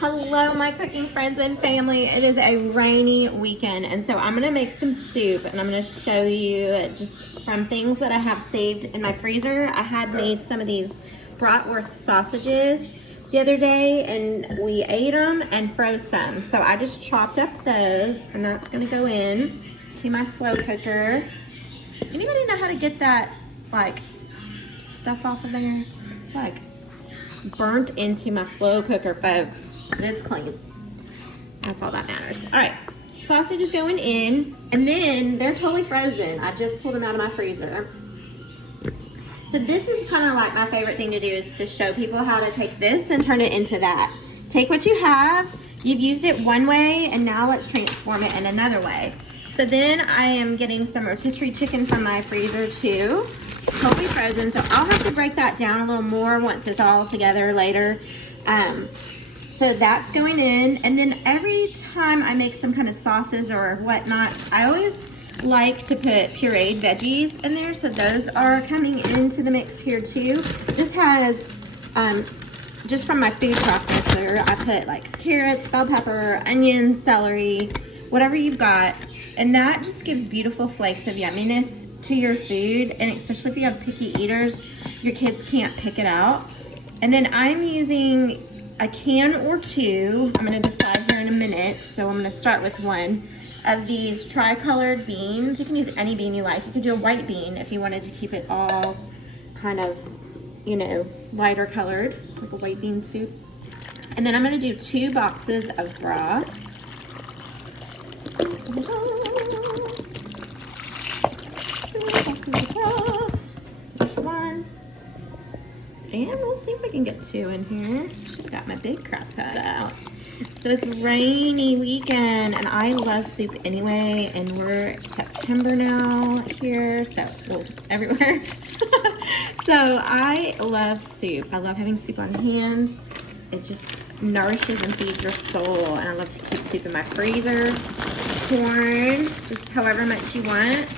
Hello, my cooking friends and family. It is a rainy weekend, and so I'm gonna make some soup, and I'm gonna show you just from things that I have saved in my freezer. I had made some of these bratwurst sausages the other day, and we ate them and froze some. So I just chopped up those, and that's gonna go in to my slow cooker. Anybody know how to get that like stuff off of there? It's like burnt into my slow cooker, folks. But it's clean. That's all that matters. All right, sausage is going in, and then they're totally frozen. I just pulled them out of my freezer. So this is kind of like my favorite thing to do, is to show people how to take this and turn it into that. Take what you have, you've used it one way, and now let's transform it in another way. So then I am getting some rotisserie chicken from my freezer too. It's totally frozen, so I'll have to break that down a little more once it's all together later. So that's going in, and then every time I make some kind of sauces or whatnot, I always like to put pureed veggies in there, so those are coming into the mix here too. This has, just from my food processor, I put like carrots, bell pepper, onions, celery, whatever you've got, and that just gives beautiful flakes of yumminess to your food, and especially if you have picky eaters, your kids can't pick it out. And then I'm using a can or two. I'm gonna decide here in a minute. So I'm gonna start with one of these tri-colored beans. You can use any bean you like. You could do a white bean if you wanted to keep it all kind of, you know, lighter colored, like a white bean soup. And then I'm gonna do 2 boxes of broth. 2 boxes of broth. There's one. And we'll see if I can get 2 in here. Should've got my big crap cut out. So it's rainy weekend, and I love soup anyway, and we're September now here, so, well, everywhere. So I love soup. I love having soup on hand. It just nourishes and feeds your soul, and I love to keep soup in my freezer. Corn, just however much you want.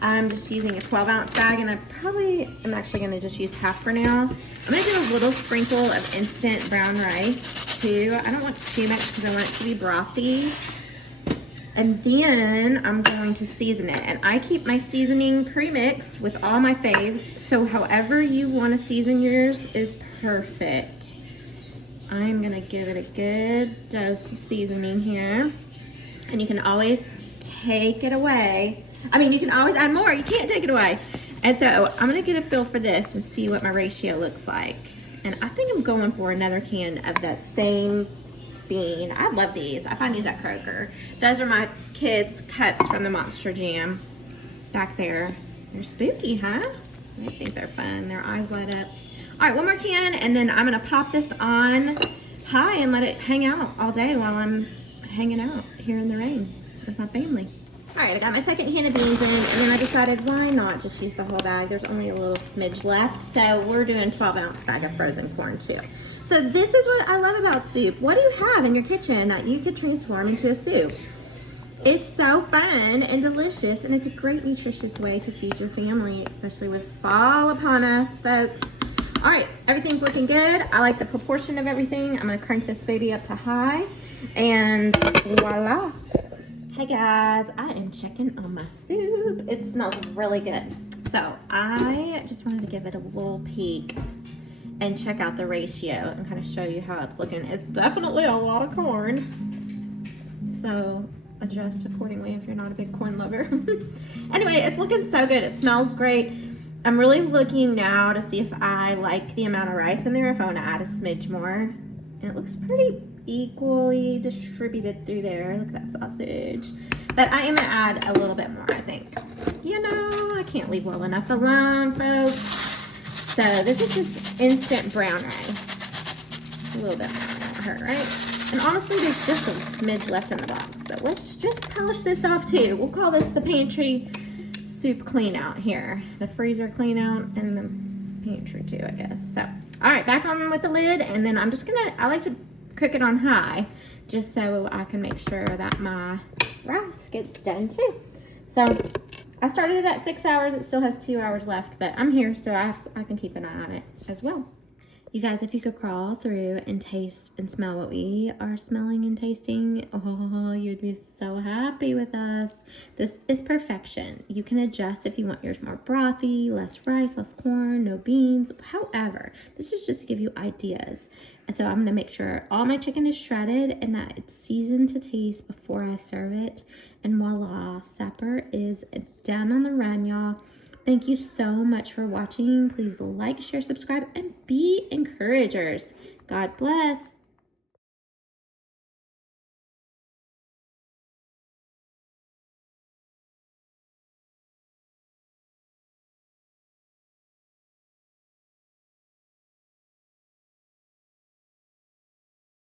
I'm just using a 12-ounce bag, and I'm actually gonna just use half for now. I'm gonna do a little sprinkle of instant brown rice too. I don't want too much because I want it to be brothy. And then I'm going to season it. And I keep my seasoning pre-mixed with all my faves, so however you wanna season yours is perfect. I'm gonna give it a good dose of seasoning here. And you can always take it away. I mean, you can always add more. You can't take it away. And so I'm going to get a feel for this and see what my ratio looks like. And I think I'm going for another can of that same bean. I love these. I find these at Kroger. Those are my kids' cups from the Monster Jam back there. They're spooky, huh? I think they're fun. Their eyes light up. All right, one more can, and then I'm going to pop this on high and let it hang out all day while I'm hanging out here in the rain with my family. All right, I got my second can of beans in, and then I decided why not just use the whole bag. There's only a little smidge left, so we're doing 12-ounce bag of frozen corn too. So this is what I love about soup. What do you have in your kitchen that you could transform into a soup? It's so fun and delicious, and it's a great nutritious way to feed your family, especially with fall upon us, folks. All right, everything's looking good. I like the proportion of everything. I'm gonna crank this baby up to high, and voila. Hey guys, I am checking on my soup. It smells really good. So I just wanted to give it a little peek and check out the ratio and kind of show you how it's looking. It's definitely a lot of corn. So adjust accordingly if you're not a big corn lover. Anyway, it's looking so good. It smells great. I'm really looking now to see if I like the amount of rice in there, if I want to add a smidge more. And it looks pretty equally distributed through there. Look at that sausage. But I am gonna add a little bit more, I think. You know, I can't leave well enough alone, folks. So this is just instant brown rice. A little bit more won't hurt, right? And honestly, there's just a smidge left in the box. So let's just polish this off too. We'll call this the pantry soup clean out here. The freezer clean out and the pantry too, I guess. So, all right, back on with the lid, and then I'm just gonna, I like to cook it on high just so I can make sure that my rice gets done too. So I started it at 6 hours. It still has 2 hours left, but I'm here, so I can keep an eye on it as well. You guys, if you could crawl through and taste and smell what we are smelling and tasting, oh, you'd be so happy with us. This is perfection. You can adjust if you want yours more brothy, less rice, less corn, no beans. However, this is just to give you ideas. And so I'm going to make sure all my chicken is shredded and that it's seasoned to taste before I serve it. And voila, supper is done on the run, y'all. Thank you so much for watching. Please like, share, subscribe, and be encouragers. God bless.